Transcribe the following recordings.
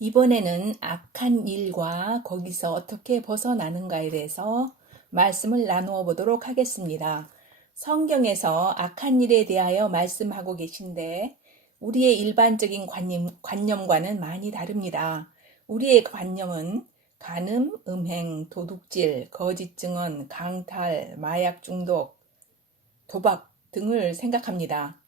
이번에는 악한 일과 거기서 어떻게 벗어나는가에 대해서 말씀을 나누어 보도록 하겠습니다. 성경에서 악한 일에 대하여 말씀하고 계신데 우리의 일반적인 관념과는 많이 다릅니다. 우리의 관념은 간음, 음행, 도둑질, 거짓 증언, 강탈, 마약 중독, 도박 등을 생각합니다.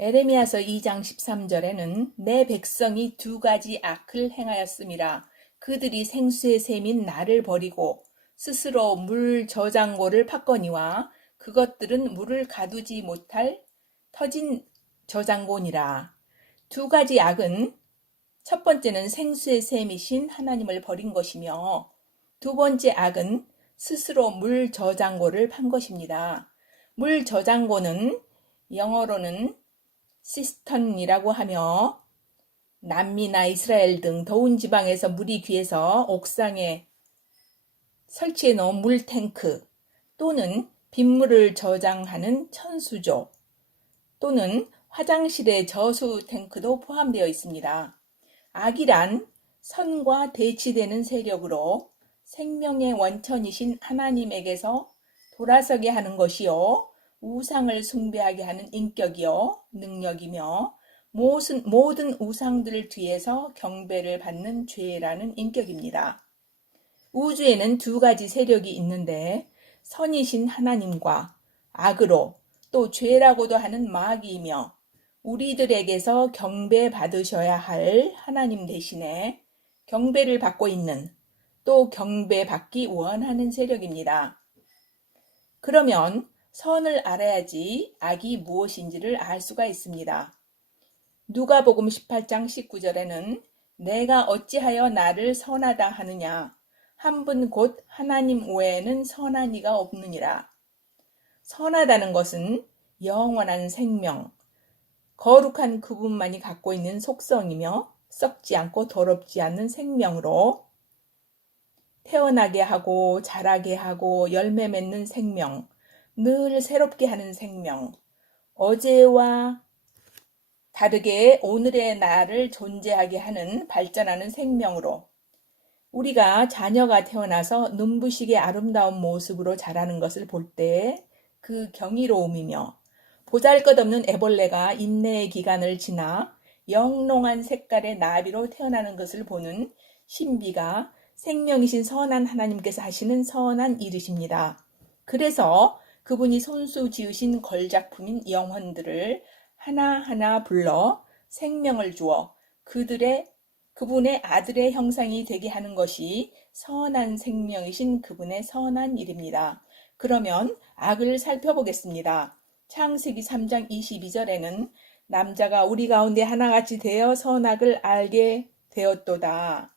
에레미야서 2장 13절에는 내 백성이 두 가지 악을 행하였음이라. 그들이 생수의 샘인 나를 버리고 스스로 물 저장고를 팠거니와 그것들은 물을 가두지 못할 터진 저장고니라. 두 가지 악은 첫 번째는 생수의 샘이신 하나님을 버린 것이며 두 번째 악은 스스로 물 저장고를 판 것입니다. 물 저장고는 영어로는 시스턴이라고 하며 남미나 이스라엘 등 더운 지방에서 물이 귀해서 옥상에 설치해 놓은 물탱크 또는 빗물을 저장하는 천수조 또는 화장실의 저수 탱크도 포함되어 있습니다. 악이란 선과 대치되는 세력으로 생명의 원천이신 하나님에게서 돌아서게 하는 것이요, 우상을 숭배하게 하는 인격이요, 능력이며 모든 우상들 뒤에서 경배를 받는 죄라는 인격입니다. 우주에는 두 가지 세력이 있는데 선이신 하나님과 악으로 또 죄라고도 하는 마귀이며 우리들에게서 경배받으셔야 할 하나님 대신에 경배를 받고 있는 또 경배받기 원하는 세력입니다. 그러면 선을 알아야지 악이 무엇인지를 알 수가 있습니다. 누가복음 18장 19절에는 내가 어찌하여 나를 선하다 하느냐 한 분 곧 하나님 외에는 선한 이가 없느니라. 선하다는 것은 영원한 생명, 거룩한 그분만이 갖고 있는 속성이며 썩지 않고 더럽지 않는 생명으로 태어나게 하고 자라게 하고 열매 맺는 생명, 늘 새롭게 하는 생명, 어제와 다르게 오늘의 나를 존재하게 하는 발전하는 생명으로 우리가 자녀가 태어나서 눈부시게 아름다운 모습으로 자라는 것을 볼 때 그 경이로움이며 보잘것없는 애벌레가 인내의 기간을 지나 영롱한 색깔의 나비로 태어나는 것을 보는 신비가 생명이신 선한 하나님께서 하시는 선한 일이십니다. 그래서 그분이 손수 지으신 걸작품인 영혼들을 하나하나 불러 생명을 주어 그분의 아들의 형상이 되게 하는 것이 선한 생명이신 그분의 선한 일입니다. 그러면 악을 살펴보겠습니다. 창세기 3장 22절에는 남자가 우리 가운데 하나같이 되어 선악을 알게 되었도다.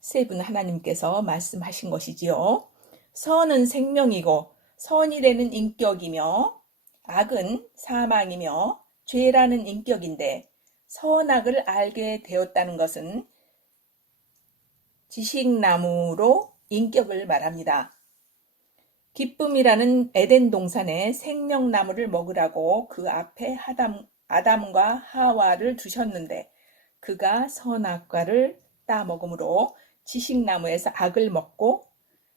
세 분 하나님께서 말씀하신 것이지요. 선은 생명이고 선이라는 인격이며 악은 사망이며 죄라는 인격인데 선악을 알게 되었다는 것은 지식나무로 인격을 말합니다. 기쁨이라는 에덴 동산에 생명나무를 먹으라고 그 앞에 아담과 하와를 두셨는데 그가 선악과를 따먹음으로 지식나무에서 악을 먹고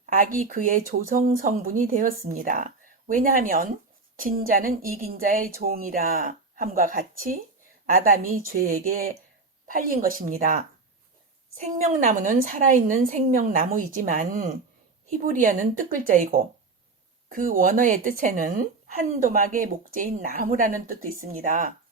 악이 그의 조성 성분이 되었습니다. 왜냐하면 진자는 이긴 자의 종이라 함과 같이 아담이 죄에게 팔린 것입니다. 생명나무는 살아있는 생명나무이지만 히브리어는 뜻글자이고 그 원어의 뜻에는 한 도막의 목재인 나무라는 뜻도 있습니다.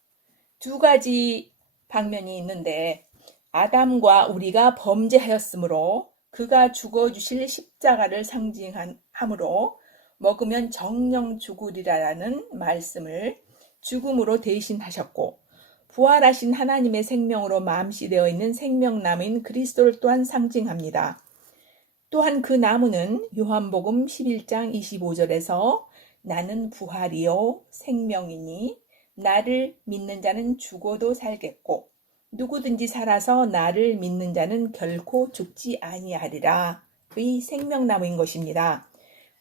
두 가지 방면이 있는데 아담과 우리가 범죄하였으므로 그가 죽어주실 십자가를 상징함으로 먹으면 정령 죽으리라는 말씀을 죽음으로 대신하셨고 부활하신 하나님의 생명으로 마음씨되어 있는 생명나무인 그리스도를 또한 상징합니다. 또한 그 나무는 요한복음 11장 25절에서 나는 부활이요 생명이니 나를 믿는 자는 죽어도 살겠고 누구든지 살아서 나를 믿는 자는 결코 죽지 아니하리라. 의 생명나무인 것입니다.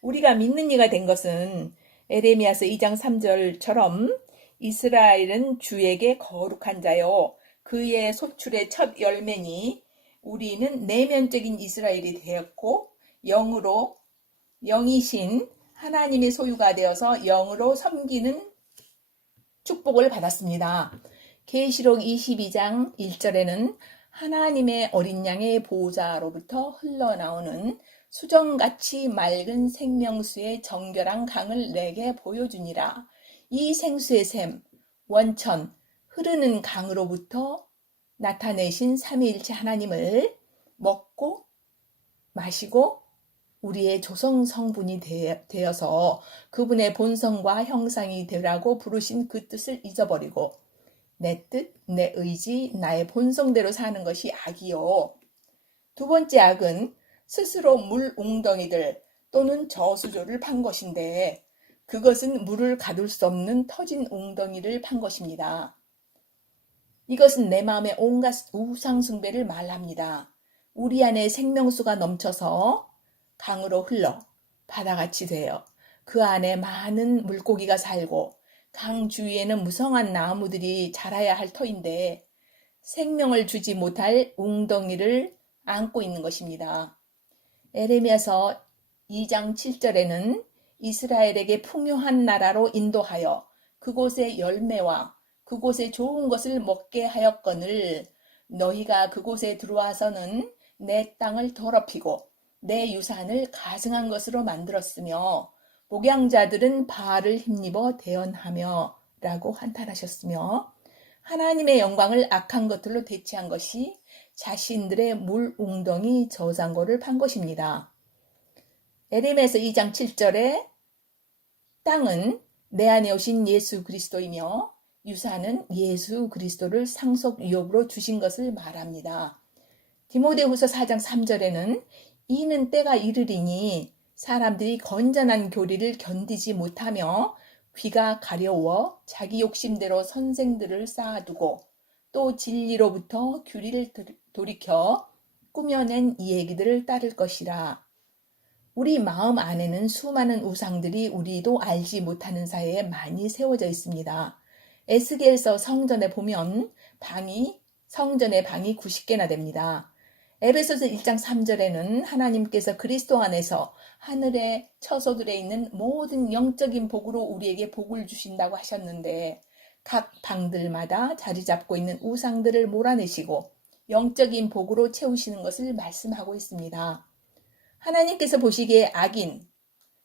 우리가 믿는 이가 된 것은 에레미야서 2장 3절처럼 이스라엘은 주에게 거룩한 자요 그의 소출의 첫 열매니 우리는 내면적인 이스라엘이 되었고 영이신 하나님의 소유가 되어서 영으로 섬기는 축복을 받았습니다. 계시록 22장 1절에는 하나님의 어린 양의 보호자로부터 흘러나오는 수정같이 맑은 생명수의 정결한 강을 내게 보여주니라. 이 생수의 샘, 원천, 흐르는 강으로부터 나타내신 삼위일체 하나님을 먹고 마시고 우리의 조성 성분이 되어서 그분의 본성과 형상이 되라고 부르신 그 뜻을 잊어버리고 내 뜻, 내 의지, 나의 본성대로 사는 것이 악이요. 두 번째 악은 스스로 물 웅덩이들 또는 저수조를 판 것인데 그것은 물을 가둘 수 없는 터진 웅덩이를 판 것입니다. 이것은 내 마음의 온갖 우상숭배를 말합니다. 우리 안에 생명수가 넘쳐서 강으로 흘러 바다같이 되어 그 안에 많은 물고기가 살고 강 주위에는 무성한 나무들이 자라야 할 터인데 생명을 주지 못할 웅덩이를 안고 있는 것입니다. 에레미야서 2장 7절에는 이스라엘에게 풍요한 나라로 인도하여 그곳의 열매와 그곳에 좋은 것을 먹게 하였거늘 너희가 그곳에 들어와서는 내 땅을 더럽히고 내 유산을 가증한 것으로 만들었으며 목양자들은 바알을 힘입어 대언하며 라고 한탄하셨으며 하나님의 영광을 악한 것들로 대체한 것이 자신들의 물 웅덩이 저장고를 판 것입니다. 에레미야서 2장 7절에 땅은 내 안에 오신 예수 그리스도이며 유산은 예수 그리스도를 상속 유업으로 주신 것을 말합니다. 디모데후서 4장 3절에는 이는 때가 이르리니 사람들이 건전한 교리를 견디지 못하며 귀가 가려워 자기 욕심대로 선생들을 쌓아두고 또 진리로부터 규리를 돌이켜 꾸며낸 이 얘기들을 따를 것이라. 우리 마음 안에는 수많은 우상들이 우리도 알지 못하는 사이에 많이 세워져 있습니다. 에스겔서 성전에 보면 성전의 방이 90개나 됩니다. 에베소서 1장 3절에는 하나님께서 그리스도 안에서 하늘의 처소들에 있는 모든 영적인 복으로 우리에게 복을 주신다고 하셨는데 각 방들마다 자리 잡고 있는 우상들을 몰아내시고 영적인 복으로 채우시는 것을 말씀하고 있습니다. 하나님께서 보시기에 악인,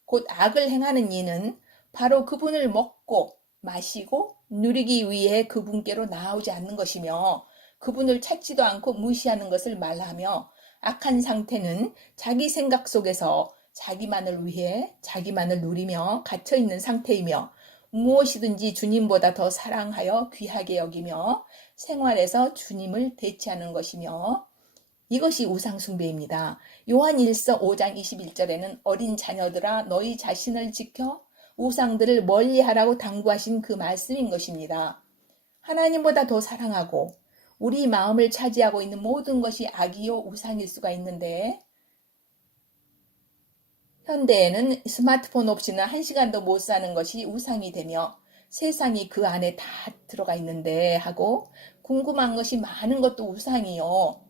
곧 악을 행하는 이는 바로 그분을 먹고 마시고 누리기 위해 그분께로 나오지 않는 것이며 그분을 찾지도 않고 무시하는 것을 말하며 악한 상태는 자기 생각 속에서 자기만을 위해 자기만을 누리며 갇혀있는 상태이며 무엇이든지 주님보다 더 사랑하여 귀하게 여기며 생활에서 주님을 대체하는 것이며 이것이 우상숭배입니다. 요한 1서 5장 21절에는 어린 자녀들아 너희 자신을 지켜 우상들을 멀리하라고 당부하신 그 말씀인 것입니다. 하나님보다 더 사랑하고 우리 마음을 차지하고 있는 모든 것이 악이요 우상일 수가 있는데 현대에는 스마트폰 없이는 1시간도 못 사는 것이 우상이 되며 세상이 그 안에 다 들어가 있는데 하고 궁금한 것이 많은 것도 우상이요.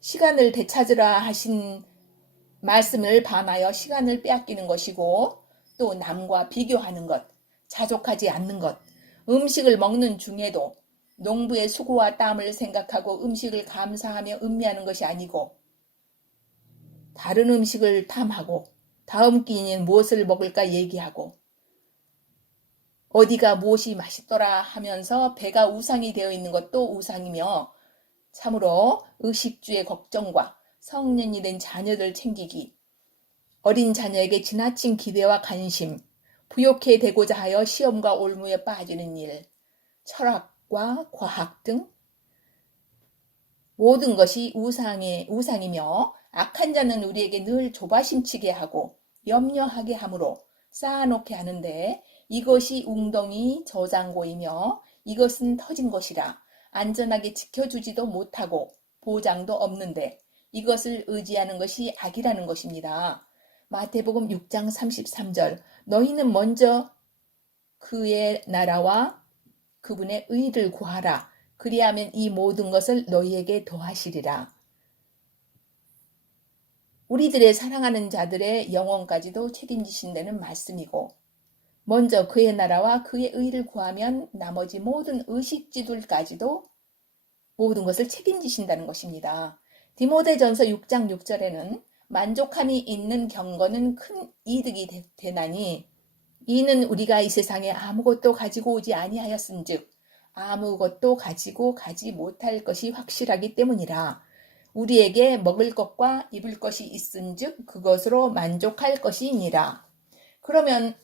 시간을 되찾으라 하신 말씀을 반하여 시간을 빼앗기는 것이고 또 남과 비교하는 것, 자족하지 않는 것, 음식을 먹는 중에도 농부의 수고와 땀을 생각하고 음식을 감사하며 음미하는 것이 아니고 다른 음식을 탐하고 다음 끼니는 무엇을 먹을까 얘기하고 어디가 무엇이 맛있더라 하면서 배가 우상이 되어 있는 것도 우상이며 참으로 의식주의 걱정과 성년이 된 자녀들 챙기기, 어린 자녀에게 지나친 기대와 관심, 부욕해 되고자 하여 시험과 올무에 빠지는 일, 철학과 과학 등 모든 것이 우상이며 악한 자는 우리에게 늘 조바심치게 하고 염려하게 하므로 쌓아놓게 하는데 이것이 웅덩이 저장고이며 이것은 터진 것이라 안전하게 지켜주지도 못하고 보장도 없는데 이것을 의지하는 것이 악이라는 것입니다. 마태복음 6장 33절 너희는 먼저 그의 나라와 그분의 의를 구하라. 그리하면 이 모든 것을 너희에게 더하시리라. 우리들의 사랑하는 자들의 영혼까지도 책임지신다는 말씀이고, 먼저 그의 나라와 그의 의를 구하면 나머지 모든 의식지들까지도 모든 것을 책임지신다는 것입니다. 디모데전서 6장 6절에는 만족함이 있는 경건은 큰 이득이 되나니 이는 우리가 이 세상에 아무것도 가지고 오지 아니하였은즉 아무것도 가지고 가지 못할 것이 확실하기 때문이라. 우리에게 먹을 것과 입을 것이 있은즉 그것으로 만족할 것이니라. 그러면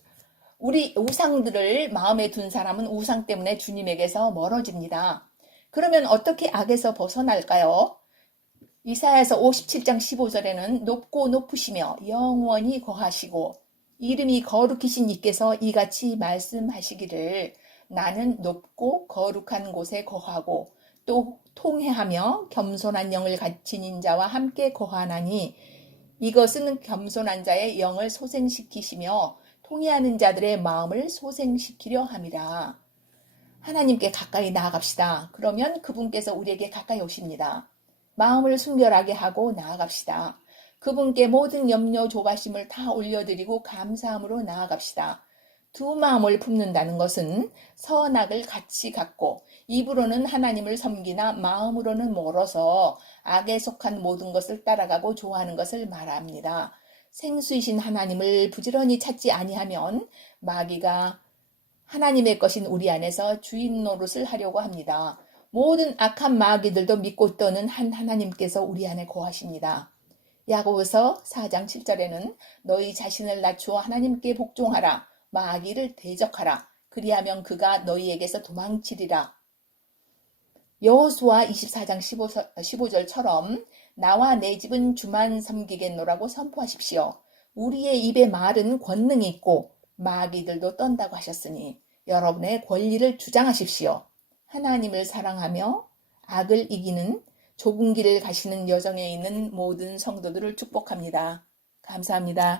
우리 우상들을 마음에 둔 사람은 우상 때문에 주님에게서 멀어집니다. 그러면 어떻게 악에서 벗어날까요? 이사야서 57장 15절에는 높고 높으시며 영원히 거하시고 이름이 거룩히신 이께서 이같이 말씀하시기를 나는 높고 거룩한 곳에 거하고 또 통회하며 겸손한 영을 가진 자와 함께 거하나니 이것은 겸손한 자의 영을 소생시키시며 통회하는 자들의 마음을 소생시키려 함이라. 하나님께 가까이 나아갑시다. 그러면 그분께서 우리에게 가까이 오십니다. 마음을 순결하게 하고 나아갑시다. 그분께 모든 염려 조바심을 다 올려드리고 감사함으로 나아갑시다. 두 마음을 품는다는 것은 선악을 같이 갖고 입으로는 하나님을 섬기나 마음으로는 멀어서 악에 속한 모든 것을 따라가고 좋아하는 것을 말합니다. 생수이신 하나님을 부지런히 찾지 아니하면 마귀가 하나님의 것인 우리 안에서 주인 노릇을 하려고 합니다. 모든 악한 마귀들도 믿고 떠는 한 하나님께서 우리 안에 거하십니다. 야고보서 4장 7절에는 너희 자신을 낮추어 하나님께 복종하라. 마귀를 대적하라. 그리하면 그가 너희에게서 도망치리라. 여호수아 24장 15절처럼 나와 내 집은 주만 섬기겠노라고 선포하십시오. 우리의 입의 말은 권능이 있고 마귀들도 떤다고 하셨으니 여러분의 권리를 주장하십시오. 하나님을 사랑하며 악을 이기는 좁은 길을 가시는 여정에 있는 모든 성도들을 축복합니다. 감사합니다.